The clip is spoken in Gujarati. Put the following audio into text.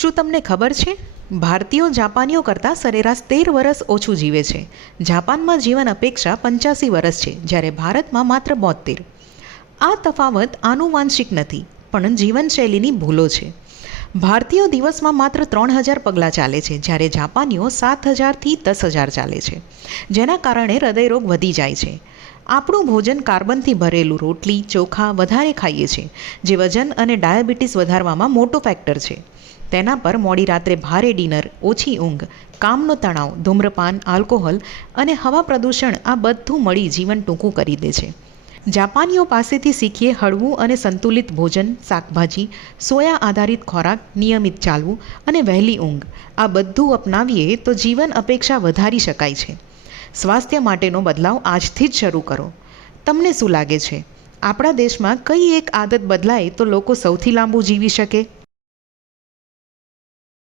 શું તમને ખબર છે? ભારતીયો જાપાનીઓ કરતાં સરેરાશ 13 વર્ષ ઓછું જીવે છે. જાપાનમાં જીવન અપેક્ષા 85 વર્ષ છે, જ્યારે ભારતમાં માત્ર 72. આ તફાવત આનુવાંશિક નથી, પણ જીવનશૈલીની ભૂલો છે. ભારતીયો દિવસમાં માત્ર 3000 પગલાં ચાલે છે, જ્યારે જાપાનીઓ 7000થી 10,000 ચાલે છે, જેના કારણે હૃદયરોગ વધી જાય છે. આપણું ભોજન કાર્બનથી ભરેલું રોટલી, ચોખા વધારે ખાઈએ છીએ, જે વજન અને ડાયાબિટીસ વધારવામાં મોટો ફેક્ટર છે. તેના પર મોડી રાત્રે ભારે ડિનર, ઓછી ઊંઘ, કામનો તણાવ, ધૂમ્રપાન, આલ્કોહોલ અને હવા પ્રદૂષણ આ બધું મળી જીવન ટૂંકું કરી દે છે. જાપાનીઓ પાસેથી શીખીએ હળવું અને સંતુલિત ભોજન, શાકભાજી, સોયા આધારિત ખોરાક, નિયમિત ચાલવું અને વહેલી ઊંઘ. આ બધું અપનાવીએ તો જીવન અપેક્ષા વધારી શકાય છે. સ્વાસ્થ્ય માટેનો બદલાવ આજથી જ શરૂ કરો. તમને શું લાગે છે, આપણા દેશમાં કઈ એક આદત બદલાય તો લોકો સૌથી લાંબુ જીવી શકે?